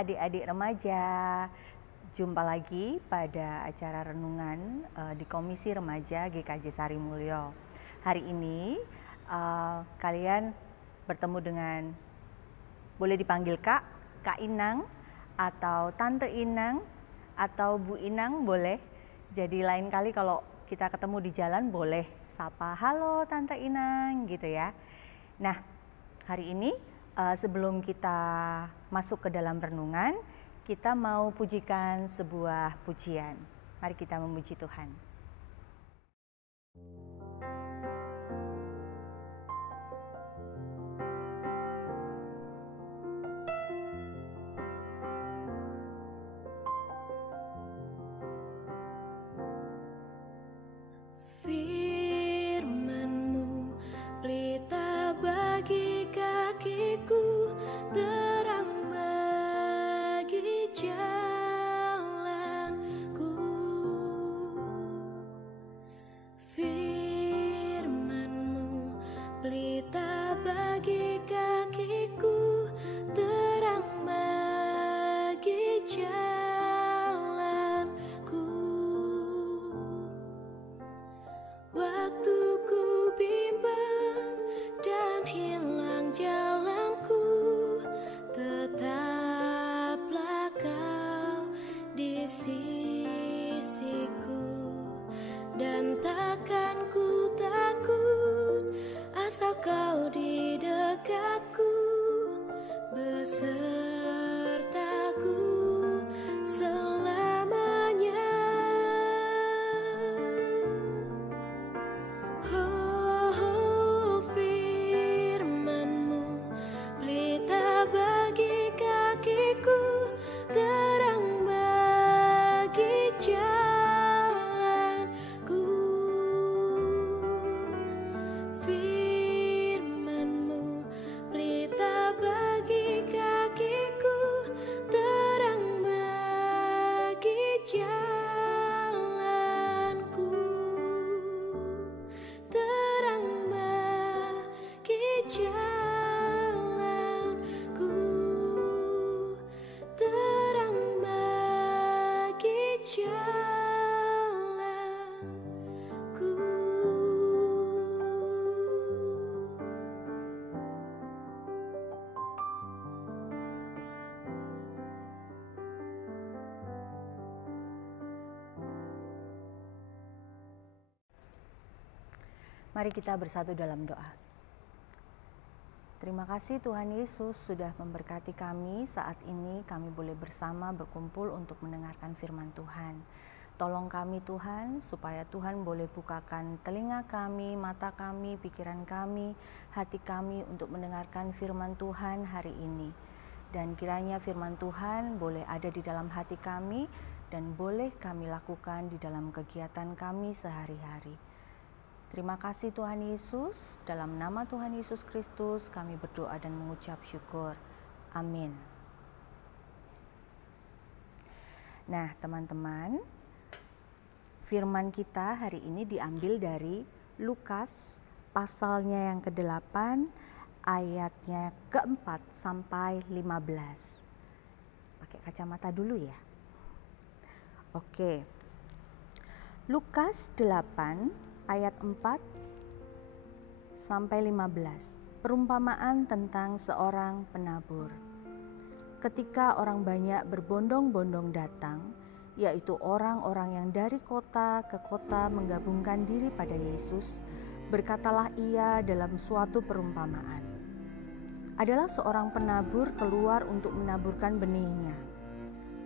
adik-adik remaja. Jumpa lagi pada acara renungan di Komisi Remaja GKJ Sarimulyo. Hari ini kalian bertemu dengan, boleh dipanggil Kak Inang, atau Tante Inang, atau Bu Inang boleh. Jadi lain kali kalau kita ketemu di jalan boleh sapa, halo Tante Inang gitu ya. Nah, hari ini sebelum kita masuk ke dalam renungan, kita mau pujikan sebuah pujian. Mari kita memuji Tuhan. Firman-Mu pelita bagi kakiku, terang bagi jalanku. Firman-Mu pelita bagi kakiku, terang bagi jalanku. Waktu ku bimbang dan hilang jalanku, tetaplah Kau di sisiku. Dan takkan ku takut, asal Kau di dekatku, besertaku selamanya. Firman-Mu pelita bagi kakiku, terang bagi jalanku. Firman-Mu pelita bagi kakiku, terang bagi jalanku. Terang bagi jalanku, terang bagi jalanku. Mari kita bersatu dalam doa. Terima kasih Tuhan Yesus sudah memberkati kami. Saat ini kami boleh bersama berkumpul untuk mendengarkan firman Tuhan. Tolong kami Tuhan, supaya Tuhan boleh bukakan telinga kami, mata kami, pikiran kami, hati kami untuk mendengarkan firman Tuhan hari ini. Dan kiranya firman Tuhan boleh ada di dalam hati kami dan boleh kami lakukan di dalam kegiatan kami sehari-hari. Terima kasih Tuhan Yesus, dalam nama Tuhan Yesus Kristus kami berdoa dan mengucap syukur. Amin. Nah teman-teman, firman kita hari ini diambil dari Lukas pasalnya yang ke-8 ayatnya ke-4 sampai 15. Pakai kacamata dulu ya. Oke. Lukas 8 ayat 4 sampai 15. Perumpamaan tentang seorang penabur. Ketika orang banyak berbondong-bondong datang, yaitu orang-orang yang dari kota ke kota menggabungkan diri pada Yesus, berkatalah ia dalam suatu perumpamaan. Adalah seorang penabur keluar untuk menaburkan benihnya.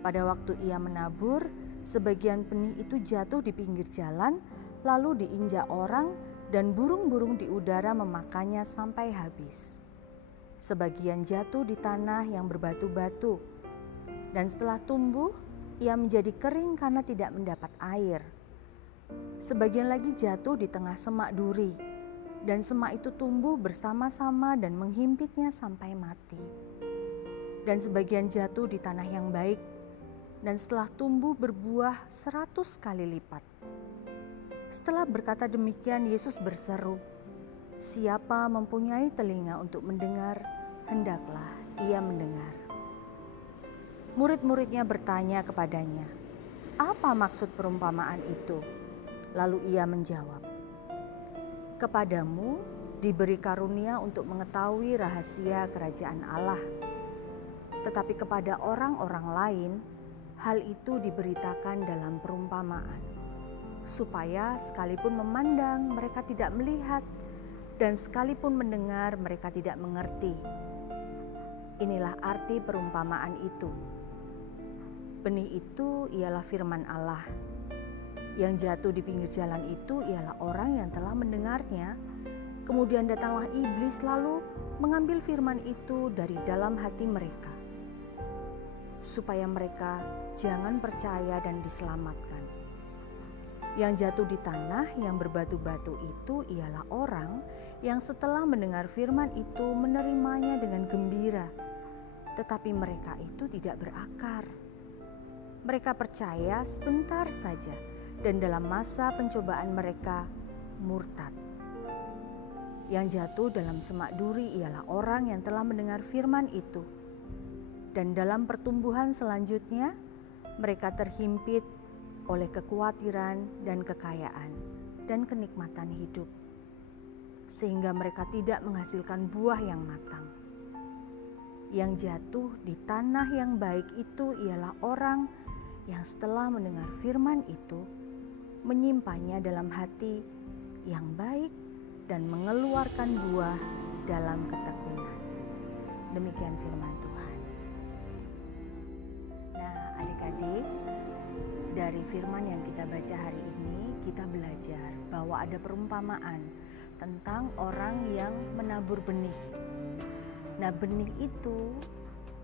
Pada waktu ia menabur, sebagian benih itu jatuh di pinggir jalan, lalu diinjak orang, dan burung-burung di udara memakannya sampai habis. Sebagian jatuh di tanah yang berbatu-batu, dan setelah tumbuh, ia menjadi kering karena tidak mendapat air. Sebagian lagi jatuh di tengah semak duri, dan semak itu tumbuh bersama-sama dan menghimpitnya sampai mati. Dan sebagian jatuh di tanah yang baik, dan setelah tumbuh berbuah 100 kali lipat. Setelah berkata demikian, Yesus berseru, "Siapa mempunyai telinga untuk mendengar, hendaklah ia mendengar." Murid-muridnya bertanya kepadanya, "Apa maksud perumpamaan itu?" Lalu ia menjawab, "Kepadamu diberi karunia untuk mengetahui rahasia kerajaan Allah. Tetapi kepada orang-orang lain, hal itu diberitakan dalam perumpamaan, supaya sekalipun memandang mereka tidak melihat, dan sekalipun mendengar mereka tidak mengerti. Inilah arti perumpamaan itu. Benih itu ialah firman Allah. Yang jatuh di pinggir jalan itu ialah orang yang telah mendengarnya. Kemudian datanglah iblis lalu mengambil firman itu dari dalam hati mereka, supaya mereka jangan percaya dan diselamatkan. Yang jatuh di tanah yang berbatu-batu itu ialah orang yang setelah mendengar firman itu menerimanya dengan gembira, tetapi mereka itu tidak berakar. Mereka percaya sebentar saja, dan dalam masa pencobaan mereka murtad. Yang jatuh dalam semak duri ialah orang yang telah mendengar firman itu, dan dalam pertumbuhan selanjutnya mereka terhimpit oleh kekhawatiran dan kekayaan dan kenikmatan hidup, sehingga mereka tidak menghasilkan buah yang matang. Yang jatuh di tanah yang baik itu ialah orang yang setelah mendengar firman itu menyimpannya dalam hati yang baik dan mengeluarkan buah dalam ketekunan. Demikian firman Tuhan. Nah, adik-adik, dari firman yang kita baca hari ini, kita belajar bahwa ada perumpamaan tentang orang yang menabur benih. Nah, benih itu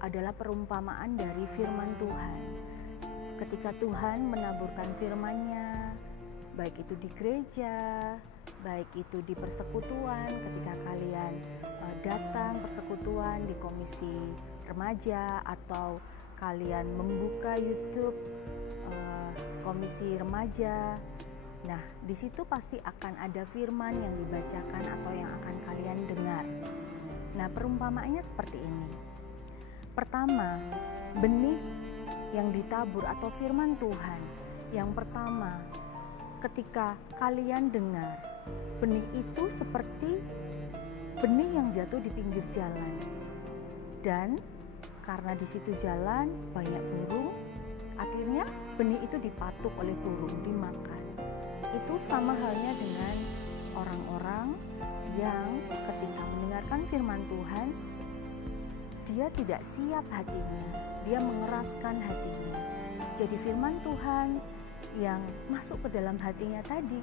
adalah perumpamaan dari firman Tuhan. Ketika Tuhan menaburkan firman-Nya, baik itu di gereja, baik itu di persekutuan, ketika kalian datang persekutuan di komisi remaja, atau kalian membuka YouTube komisi remaja. Nah, di situ pasti akan ada firman yang dibacakan atau yang akan kalian dengar. Nah, perumpamaannya seperti ini. Pertama, benih yang ditabur atau firman Tuhan. Yang pertama, ketika kalian dengar, benih itu seperti benih yang jatuh di pinggir jalan. Dan karena di situ jalan banyak burung, akhirnya benih itu dipatuk oleh burung, dimakan. Itu sama halnya dengan orang-orang yang ketika mendengarkan firman Tuhan, dia tidak siap hatinya, dia mengeraskan hatinya. Jadi firman Tuhan yang masuk ke dalam hatinya tadi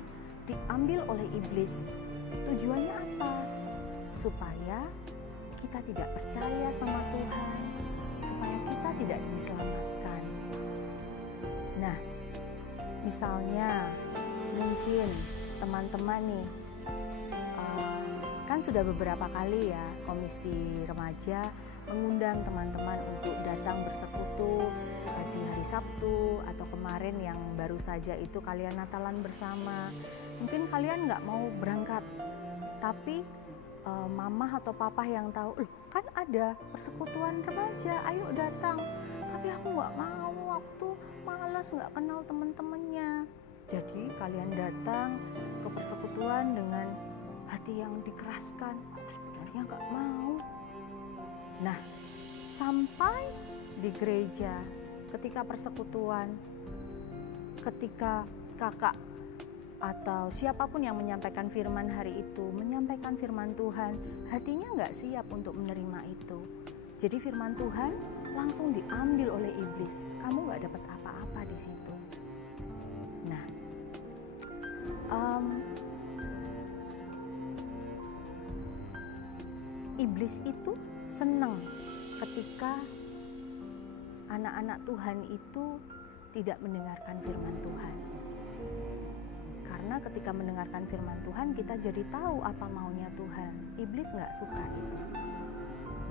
diambil oleh iblis. Tujuannya apa? Supaya kita tidak percaya sama Tuhan, supaya kita tidak diselamatkan. Nah, misalnya mungkin teman-teman nih, kan sudah beberapa kali ya komisi remaja mengundang teman-teman untuk datang bersekutu di hari Sabtu, atau kemarin yang baru saja itu kalian Natalan bersama. Mungkin kalian nggak mau berangkat, tapi mama atau papa yang tahu, kan ada persekutuan remaja, ayo datang. Tapi aku nggak mau, waktu malas, nggak kenal teman-temannya. Jadi kalian datang ke persekutuan dengan hati yang dikeraskan, aku sebenarnya nggak mau. Nah, sampai di gereja, ketika persekutuan, ketika kakak atau siapapun yang menyampaikan firman hari itu, menyampaikan firman Tuhan, hatinya nggak siap untuk menerima itu. Jadi firman Tuhan langsung diambil oleh iblis. Kamu nggak dapat apa-apa di situ. Nah, iblis itu senang ketika anak-anak Tuhan itu tidak mendengarkan firman Tuhan. Karena ketika mendengarkan firman Tuhan, kita jadi tahu apa maunya Tuhan. Iblis nggak suka itu.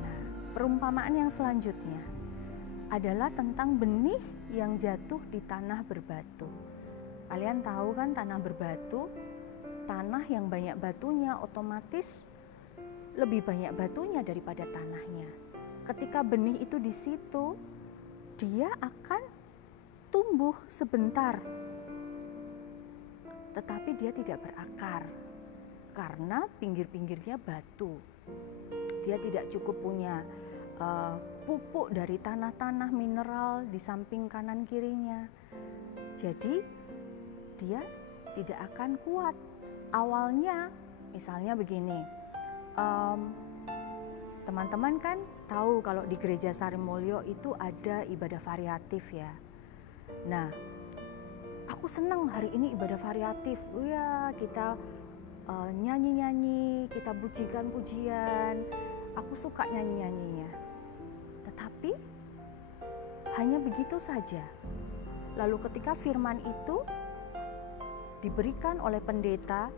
Nah, perumpamaan yang selanjutnya adalah tentang benih yang jatuh di tanah berbatu. Kalian tahu kan tanah berbatu, tanah yang banyak batunya otomatis lebih banyak batunya daripada tanahnya. Ketika benih itu di situ, dia akan tumbuh sebentar, tetapi dia tidak berakar karena pinggir-pinggirnya batu. Dia tidak cukup punya pupuk dari tanah-tanah mineral di samping kanan kirinya. Jadi dia tidak akan kuat. Awalnya misalnya begini, teman-teman kan tahu kalau di gereja Sarimulyo itu ada ibadah variatif ya. Nah, aku senang hari ini ibadah variatif. Ya, kita nyanyi-nyanyi, kita pujikan pujian. Aku suka nyanyi-nyanyinya. Tetapi hanya begitu saja. Lalu ketika firman itu diberikan oleh pendeta,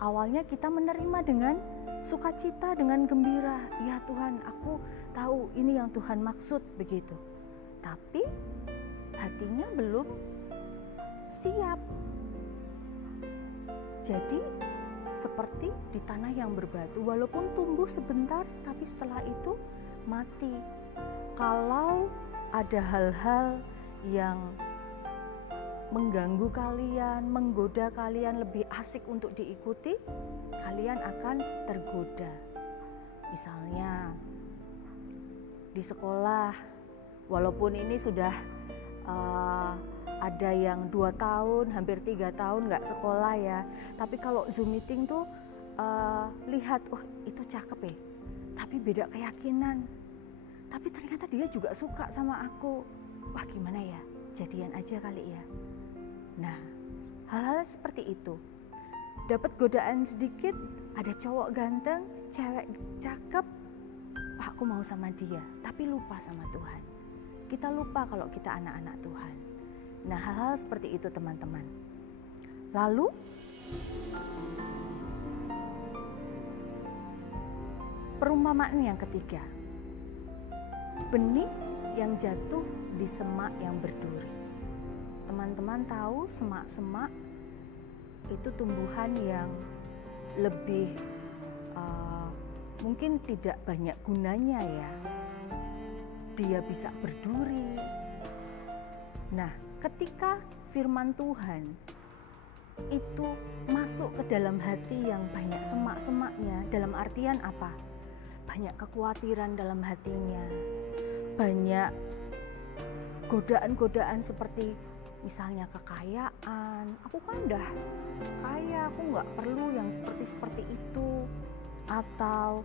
awalnya kita menerima dengan sukacita, dengan gembira. Ya Tuhan, aku tahu ini yang Tuhan maksud, begitu. Tapi hatinya belum siap. Jadi seperti di tanah yang berbatu, walaupun tumbuh sebentar, tapi setelah itu mati. Kalau ada hal-hal yang mengganggu kalian, menggoda kalian lebih asik untuk diikuti, kalian akan tergoda. Misalnya di sekolah, walaupun ini sudah ada yang 2 tahun, hampir 3 tahun nggak sekolah ya, tapi kalau Zoom meeting tuh lihat, oh itu cakep ya, tapi beda keyakinan, tapi ternyata dia juga suka sama aku. Wah gimana ya, jadian aja kali ya. Nah, hal-hal seperti itu. Dapat godaan sedikit, ada cowok ganteng, cewek cakep, wah aku mau sama dia, tapi lupa sama Tuhan. Kita lupa kalau kita anak-anak Tuhan. Nah, hal-hal seperti itu teman-teman. Lalu perumpamaan yang ketiga, benih yang jatuh di semak yang berduri. Teman-teman tahu semak-semak itu tumbuhan yang lebih mungkin tidak banyak gunanya ya. Dia bisa berduri. Nah, ketika firman Tuhan itu masuk ke dalam hati yang banyak semak-semaknya, dalam artian apa? Banyak kekhawatiran dalam hatinya, banyak godaan-godaan seperti misalnya kekayaan. Aku kan udah kaya, aku nggak perlu yang seperti itu. Atau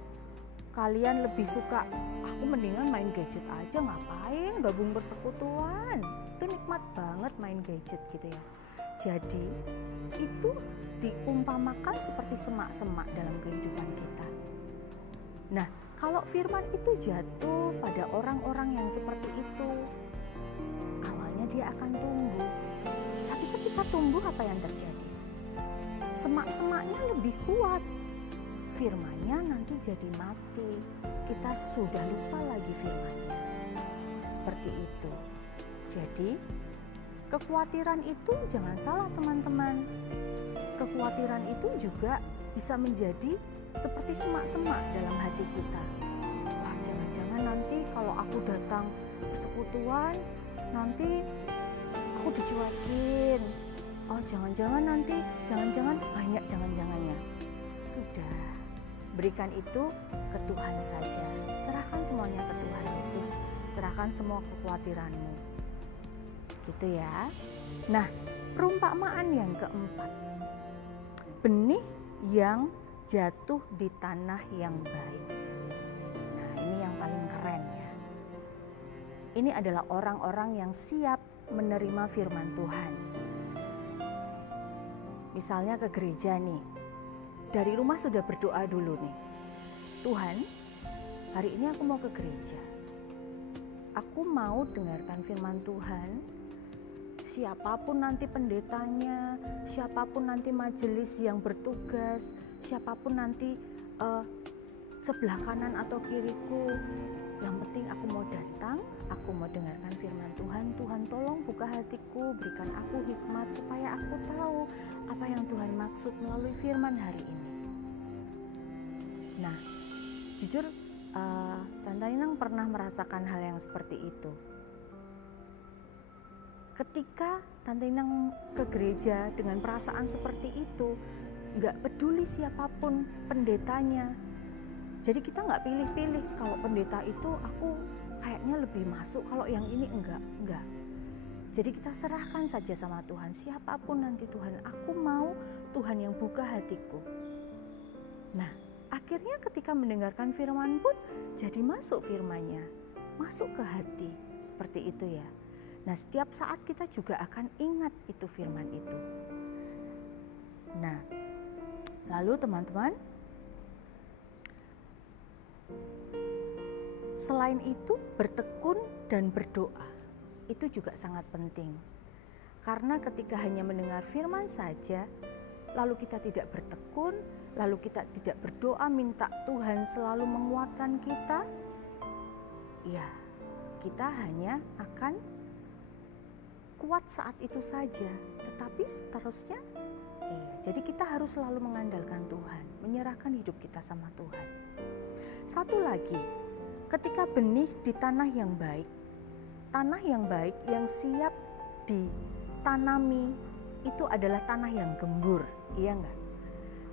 kalian lebih suka, aku mendingan main gadget aja, ngapain gabung persekutuan, itu nikmat banget main gadget gitu ya. Jadi itu diumpamakan seperti semak-semak dalam kehidupan kita. Nah, kalau firman itu jatuh pada orang-orang yang seperti itu, awalnya dia akan tumbuh. Tapi ketika tumbuh apa yang terjadi? Semak-semaknya lebih kuat, firmannya nanti jadi mati. Kita sudah lupa lagi firmannya. Seperti itu. Jadi kekhawatiran itu jangan salah teman-teman. Kekhawatiran itu juga bisa menjadi seperti semak-semak dalam hati kita. Wah, jangan-jangan nanti kalau aku datang persekutuan, nanti aku dicuekin. Oh, jangan-jangan nanti, jangan-jangan banyak jangan-jangannya. Sudah, berikan itu ke Tuhan saja. Serahkan semuanya ke Tuhan Yesus. Serahkan semua kekhawatiranmu. Gitu ya. Nah, perumpamaan yang keempat. Benih yang jatuh di tanah yang baik. Nah, ini yang paling keren ya. Ini adalah orang-orang yang siap menerima firman Tuhan. Misalnya ke gereja nih, dari rumah sudah berdoa dulu nih. Tuhan, hari ini aku mau ke gereja. Aku mau dengarkan firman Tuhan. Siapapun nanti pendetanya, siapapun nanti majelis yang bertugas, siapapun nanti sebelah kanan atau kiriku, yang penting aku mau datang, aku mau dengarkan firman Tuhan. Tuhan tolong buka hatiku, berikan aku hikmat supaya aku tahu apa yang Tuhan maksud melalui firman hari ini. Nah, jujur Tante Inang pernah merasakan hal yang seperti itu. ketika Tante Inang ke gereja dengan perasaan seperti itu, nggak peduli siapapun pendetanya. Jadi kita nggak pilih-pilih, kalau pendeta itu aku kayaknya lebih masuk, kalau yang ini enggak. Jadi kita serahkan saja sama Tuhan, siapapun nanti Tuhan, aku mau Tuhan yang buka hatiku. Nah, akhirnya ketika mendengarkan firman pun jadi masuk firman-Nya, masuk ke hati, seperti itu ya. Nah, setiap saat kita juga akan ingat itu firman itu. Nah, lalu teman-teman, selain itu bertekun dan berdoa itu juga sangat penting. Karena ketika hanya mendengar firman saja, lalu kita tidak bertekun, lalu kita tidak berdoa minta Tuhan selalu menguatkan kita, ya kita hanya akan kuat saat itu saja, tetapi seterusnya jadi kita harus selalu mengandalkan Tuhan, menyerahkan hidup kita sama Tuhan. Satu lagi, ketika benih di tanah yang baik yang siap ditanami itu adalah tanah yang gembur, iya enggak?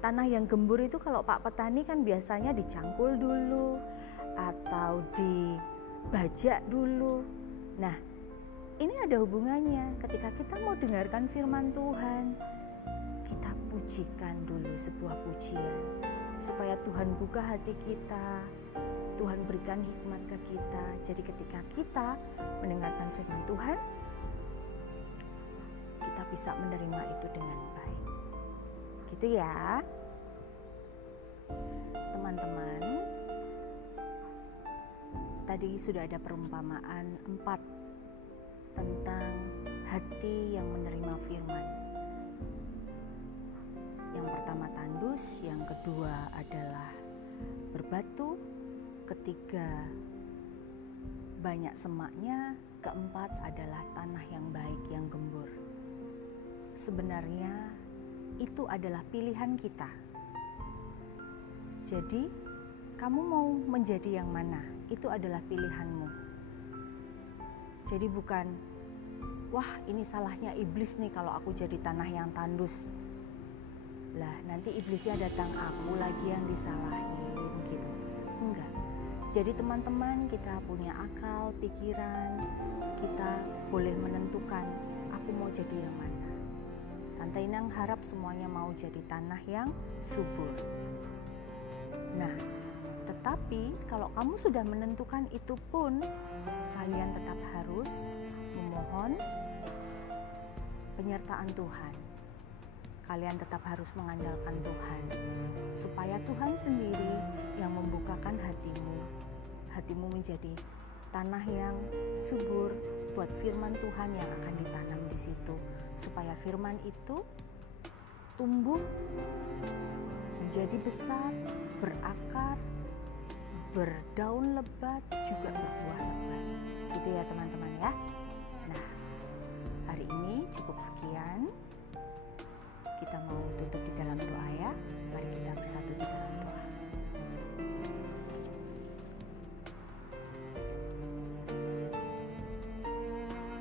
Tanah yang gembur itu kalau Pak Petani kan biasanya dicangkul dulu atau dibajak dulu. Nah, ini ada hubungannya. Ketika kita mau dengarkan firman Tuhan, kita pujikan dulu sebuah pujian supaya Tuhan buka hati kita, Tuhan berikan hikmat ke kita. Jadi ketika kita mendengarkan firman Tuhan, kita bisa menerima itu dengan baik. Gitu ya. Teman-teman, tadi sudah ada perumpamaan 4 tentang hati yang menerima firman. Yang pertama tandus, yang kedua adalah berbatu, ketiga banyak semaknya, keempat adalah tanah yang baik yang gembur. Sebenarnya itu adalah pilihan kita. Jadi kamu mau menjadi yang mana? Itu adalah pilihanmu. Jadi bukan, wah ini salahnya iblis nih kalau aku jadi tanah yang tandus. Lah nanti iblisnya datang, aku lagi yang disalahin gitu. Enggak. Jadi teman-teman, kita punya akal, pikiran, kita boleh menentukan aku mau jadi yang mana. Tante Inang harap semuanya mau jadi tanah yang subur. Nah, tetapi kalau kamu sudah menentukan itu pun, kalian tetap harus memohon penyertaan Tuhan. Kalian tetap harus mengandalkan Tuhan, supaya Tuhan sendiri yang membukakan hatimu. Hatimu menjadi tanah yang subur buat firman Tuhan yang akan ditanam di situ, supaya firman itu tumbuh, menjadi besar, berakar, berdaun lebat, juga berbuah lebat. Gitu ya teman-teman ya. Nah, hari ini cukup sekian. Kita mau tutup di dalam doa ya. Mari kita bersatu di dalam doa.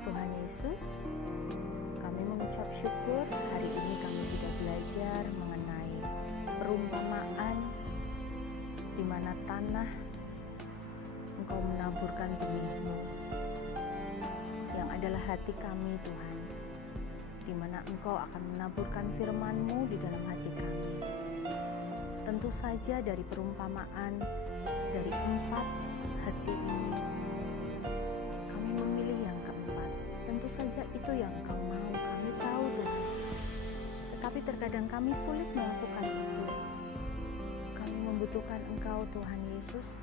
Tuhan Yesus, kami mengucap syukur hari ini kami sudah belajar mengenai perumpamaan di mana tanah Engkau menaburkan benih-Mu, yang adalah hati kami Tuhan, di mana Engkau akan menaburkan firman-Mu di dalam hati kami. Tentu saja dari perumpamaan dari 4 hati ini, kami memilih yang keempat. Tentu saja itu yang Engkau mau, kami tahu Tuhan. Tetapi terkadang kami sulit melakukan itu. Kami membutuhkan Engkau Tuhan Yesus,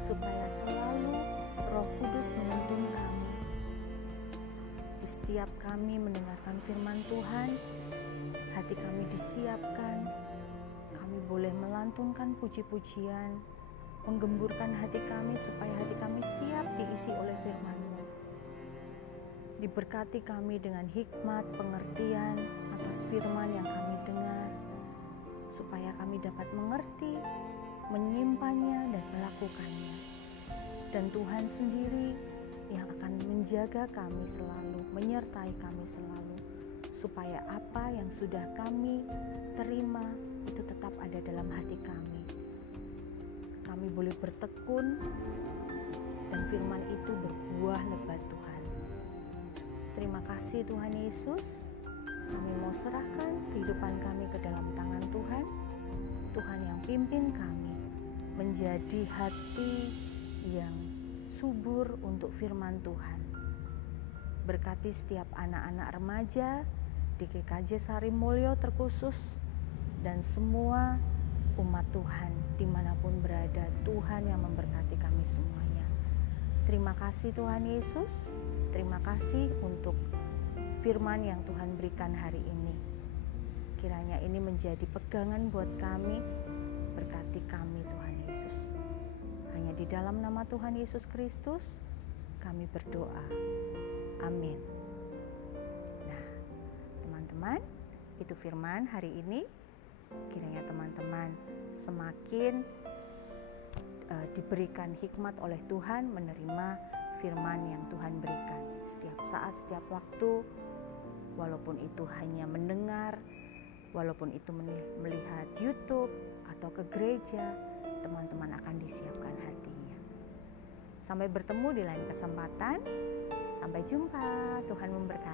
supaya selalu Roh Kudus menuntun kami. Di setiap kami mendengarkan firman Tuhan, hati kami disiapkan, kami boleh melantunkan puji-pujian, menggemburkan hati kami supaya hati kami siap diisi oleh firman-Mu. Diberkati kami dengan hikmat, pengertian atas firman yang kami dengar, supaya kami dapat mengerti, menyimpannya dan melakukannya. Dan Tuhan sendiri yang akan menjaga kami selalu, menyertai kami selalu, supaya apa yang sudah kami terima itu tetap ada dalam hati kami. Kami boleh bertekun dan firman itu berbuah lebat Tuhan. Terima kasih Tuhan Yesus. Kami mau serahkan kehidupan kami ke dalam tangan Tuhan. Tuhan yang pimpin kami menjadi hati yang subur untuk firman Tuhan. Berkati setiap anak-anak remaja di GKJ Sari Mulyo terkhusus, dan semua umat Tuhan dimanapun berada. Tuhan yang memberkati kami semuanya. Terima kasih Tuhan Yesus. Terima kasih untuk firman yang Tuhan berikan hari ini. Kiranya ini menjadi pegangan buat kami. Berkati kami Tuhan Yesus. Hanya di dalam nama Tuhan Yesus Kristus kami berdoa. Amin. Nah, teman-teman, itu firman hari ini. Kiranya teman-teman semakin diberikan hikmat oleh Tuhan menerima firman yang Tuhan berikan setiap saat, setiap waktu. Walaupun itu hanya mendengar, walaupun itu melihat YouTube atau ke gereja, teman-teman akan disiapkan hatinya. Sampai bertemu di lain kesempatan. Sampai jumpa. Tuhan memberkati.